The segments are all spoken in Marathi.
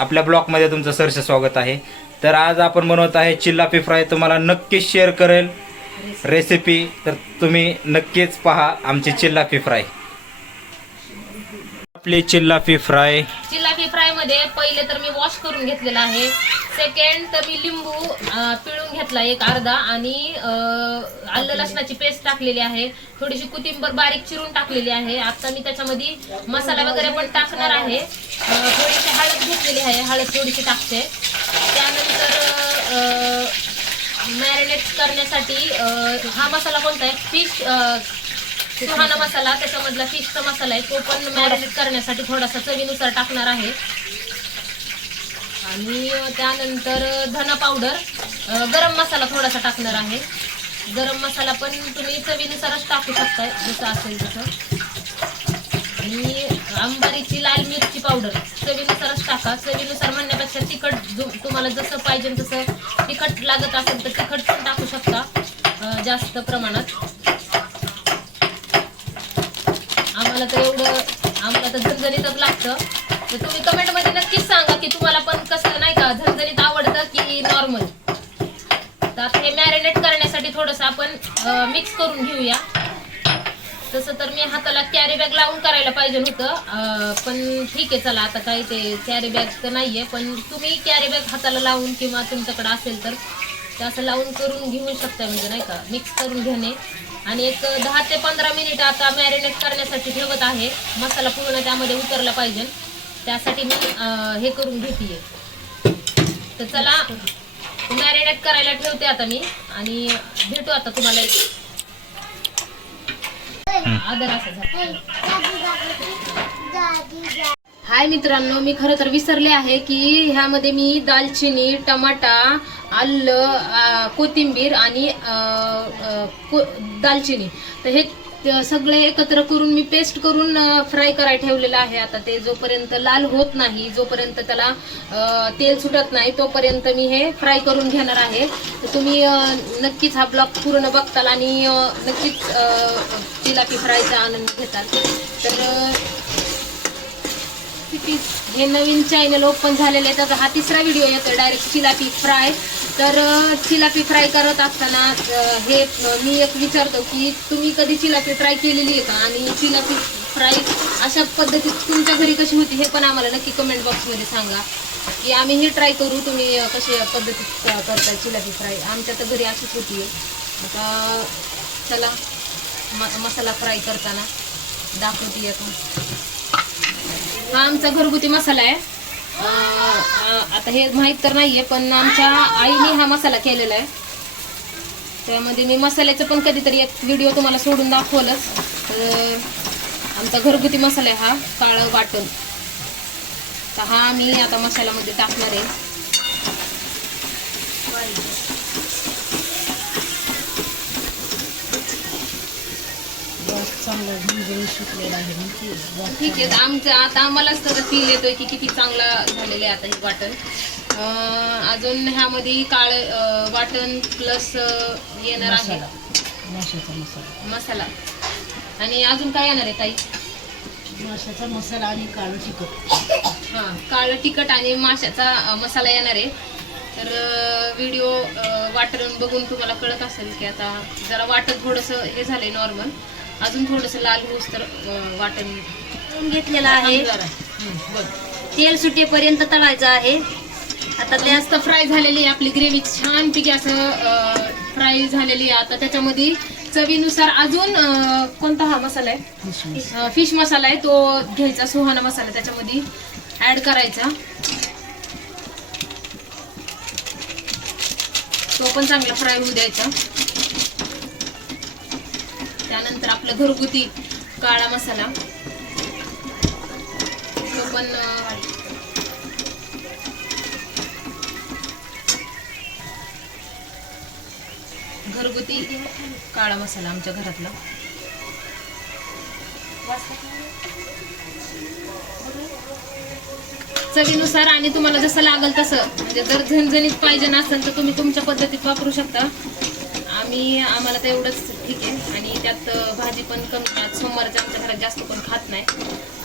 आपल्या ब्लॉगमध्ये तुमचं सहर्ष स्वागत आहे. तर आज आपण बनवत आहे चिल्लापी फ्राय. तुम्हाला नक्कीच शेअर करेल रेसिपी, तर तुम्ही नक्कीच पहा आमची चिल्लापी फ्राय. आपली चिल्लापी फ्राय मध्ये पहिले तर मी वॉश करून घेतलेला आहे. सेकंड तर मी लिंबू पिळून घेतला एक अर्धा आणि आलं लसणाची पेस्ट टाकलेली आहे. थोडीशी कोथिंबीर बारीक चिरून टाकलेली आहे. आता मी त्याच्यामध्ये मसाला वगैरे पण टाकणार आहे. थोडीशी हळद घेतलेली आहे, हळद थोडीशी टाकते. त्यानंतर मॅरिनेट करण्यासाठी हा मसाला कोणता आहे, फिश सुहाना मसाला, त्याच्यामधला फिशचा मसाला आहे, तो पण मॅरिनेट करण्यासाठी थोडासा चवीनुसार टाकणार आहे. आणि त्यानंतर धना पावडर, गरम मसाला थोडासा टाकणार आहे. गरम मसाला पण तुम्ही चवीनुसारच टाकू शकता, जसं असेल तसं. आणि अंबारीची लाल मिरची पावडर चवीनुसारच टाका. चवीनुसार म्हणण्यापेक्षा तिखट तुम्हाला जसं पाहिजे तसं तिखट लागत असेल तर तिखट पण टाकू शकता जास्त प्रमाणात. आम्हाला तर झणझणीतच लागतं. तर तुम्ही कमेंटमध्ये नक्कीच सांगा की तुम्हाला पण कसं नाही का झणझणीत आवडतं की नॉर्मल. तर हे मॅरिनेट करण्यासाठी थोडंसं आपण मिक्स करून घेऊया. तसं तर मी हाताला कॅरी बॅग लावून करायला पाहिजे होतं, पण ठीक आहे चला, आता काही ते कॅरी बॅग तर नाहीये, पण तुम्ही कॅरी बॅग हाताला लावून किंवा तुमच्याकडे असेल तर ते असं लावून करून घेऊ शकता, म्हणजे नाही का मिक्स करून घेणे. आणि एक 10 ते 15 मिनिट आता मॅरिनेट करण्यासाठी ठेवत आहे. मसाला पूर्ण त्यामध्ये उतरला पाहिजे, त्यासाठी मी हे करून घेते. तर चला मॅरिनेट करायला ठेवते आता मी, आणि भेटू आता तुम्हाला. आदर असं हाय मित्रांनो, मी खरं तर विसरले आहे की ह्यामध्ये मी दालचिनी, टमाटा, आलं, कोथिंबीर आणि दालचिनी, तर हे सगळे एकत्र करून मी पेस्ट करून फ्राय करायला ठेवलेलं आहे. आता ते जोपर्यंत लाल होत नाही, जोपर्यंत त्याला तेल सुटत नाही, तोपर्यंत मी हे फ्राय करून घेणार आहे. तर तुम्ही नक्कीच हा ब्लॉग पूर्ण बघताल आणि नक्कीच चिलापी फ्रायचा आनंद घेताल. तर हे नवीन चॅनल ओपन झालेलं आहे, त्याचा हा 3रा व्हिडिओ येतो डायरेक्ट चिलापी फ्राय. तर चिलापी फ्राय करत असताना हे मी एक विचारतो की तुम्ही कधी चिलापी फ्राय केलेली आहे का, आणि चिलापी फ्राय अशा पद्धतीत तुमच्या घरी कशी होती हे पण आम्हाला नक्की कमेंट बॉक्समध्ये सांगा की आम्ही हे ट्राय करू. तुम्ही कशा पद्धतीत करताय चिलापी फ्राय, आमच्या तर घरी अशीच होती. आता चला मसाला फ्राय करताना दाखवते आता. हा आमचा घरगुती मसाला आहे. आता हे माहीत तर नाहीये, पण आमच्या आईने हा मसाला केलेला आहे. त्यामध्ये मी मसाल्याचं पण कधीतरी एक व्हिडिओ तुम्हाला सोडून दाखवलंच. तर आमचा घरगुती मसाला आहे हा, काळं वाटण. तर हा मी आता मसाल्यामध्ये टाकणार आहे. ठीक आहे, आता आम्हालाच तर फील येतोय की किती चांगला झालेलं आहे आता हे वाटण. अजून ह्यामध्ये काळं वाटण प्लस येणार आहे मसाला. आणि अजून काय येणार आहे ताई? माशाचा मसाला आणि काळं तिखट. हां, काळं तिखट आणि माशाचा मसाला येणार आहे. तर व्हिडिओ वाटण बघून तुम्हाला कळत असेल की आता जरा वाटण थोडंसं हे झालंय नॉर्मल, अजून थोडंसं लाल होऊस तर वाटण घेतलेला आहे. तेल सुटेपर्यंत तळायचं आहे. आता जास्त फ्राय झालेली आहे आपली ग्रेव्ही, छानपैकी असं फ्राय झालेली आहे. आता त्याच्यामध्ये चवीनुसार अजून कोणता हा मसाला आहे, फिश मसाला आहे, तो घ्यायचा. सुहाना मसाला त्याच्यामध्ये ऍड करायचा. तो पण चांगला फ्राय होऊ द्यायचा. त्यानंतर आपला घरगुती काळा मसाला, तो पण घरगुती काळा मसाला आमच्या घरातला. चवीनुसार आणि तुम्हाला जसं लागल तसं, म्हणजे जर झणझणीत पाहिजे नसेल तर तुम्ही तुमच्या पद्धतीत वापरू शकता. आम्हाला तर एवढंच ठीक आहे. आणि त्यात भाजी पण कमी, सोमवारच्या आमच्या घरात जास्त पण खात नाही.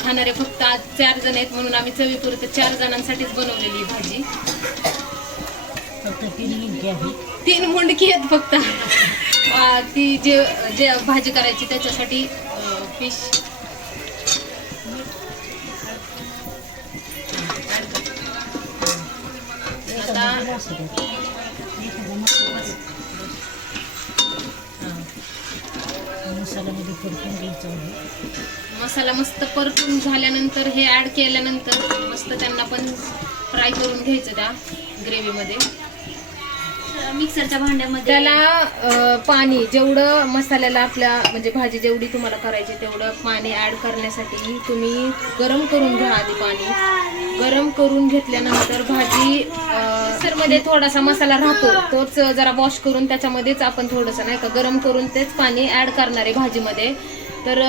खाणारे फक्त आज 4 जण आहेत, म्हणून आम्ही चवीपुरतं 4 जणांसाठीच बनवलेली ही भाजी. फक्त 3 मिनिटे आहे. 3 मुंडकी आहेत फक्त. ती जे भाजी करायची त्याच्यासाठी फिश. आता मसाल्यामध्ये परतून घ्यायचं आहे. मसाला मस्त परतून झाल्यानंतर हे ऍड केल्यानंतर मस्त त्यांना पण फ्राय करून घ्यायचं त्या ग्रेव्हीमध्ये. मिक्सरच्या भांड्यामध्ये त्याला पाणी जेवढं मसाल्याला आपल्या म्हणजे भाजी जेवढी तुम्हाला करायची तेवढं पाणी ऍड करण्यासाठी तुम्ही गरम करून घ्या आधी. पाणी गरम करून घेतल्यानंतर भाजी मिक्सरमध्ये थोडासा मसाला राहतो तोच जरा वॉश करून त्याच्यामध्येच आपण थोडंसं नाही का गरम करून तेच पाणी ऍड करणार आहे भाजीमध्ये. तर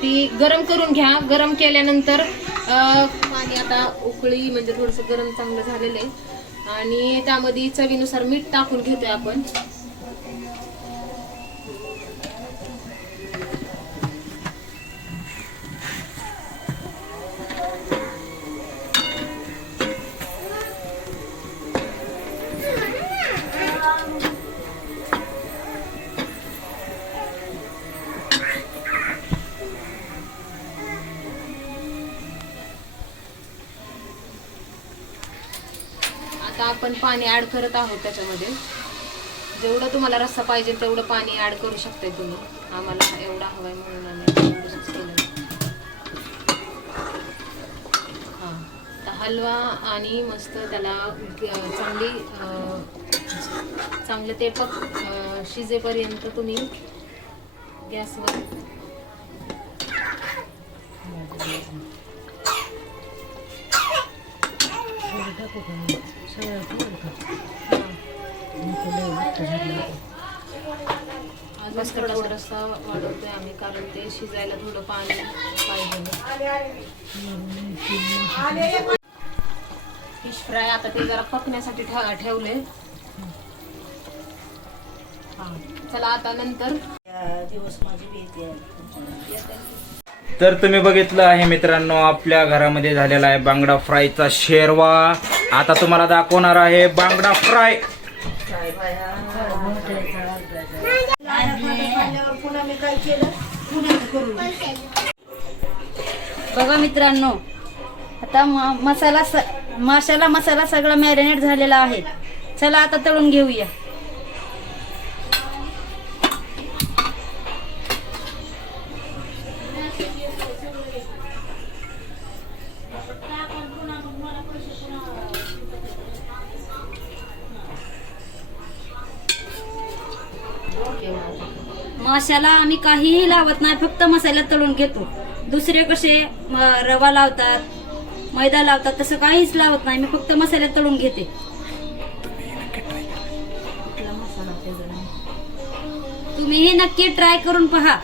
ती गरम करून घ्या. गरम केल्यानंतर पाणी आता उकळी म्हणजे थोडंसं गरम चांगलं झालेलं आहे आणि त्यामध्ये चवीनुसार मीठ टाकून घेतोय आपण. आता आपण पाणी ऍड करत आहोत त्याच्यामध्ये. जेवढं तुम्हाला रस्सा पाहिजे तेवढं पाणी ऍड करू शकताय तुम्ही. आम्हाला एवढा हवाय म्हणून आम्ही एवढंच केलं. हां, तर हलवा आणि मस्त त्याला चांगलं ते शिजेपर्यंत तुम्ही गॅसवर मस्त रस्सा वाढवतोय आम्ही कारण ते शिजायला थोडं पाणी पाहिजे. फिश फ्राय आता ते जरा पकण्यासाठी ठेवले. चला आता नंतर दिवस माझी बेती तर तुम्ही बघितलं आहे मित्रांनो, आपल्या घरामध्ये झालेला आहे बांगडा फ्रायचा शेरवा. आता तुम्हाला दाखवणार आहे बांगडा फ्राय. बघा मित्रांनो, आता मसाला सगळा मॅरिनेट झालेला आहे. चला आता तळून घेऊया. मसाला आम्ही काहीही लावत नाही, फक्त मसाला तळून घेतो. दुसरे कसे रवा लावतात, मैदा लावतात, तसं काहीच लावत नाही. मी फक्त मसाला तळून घेते. तुम्ही हे नक्की ट्राय करून पहा.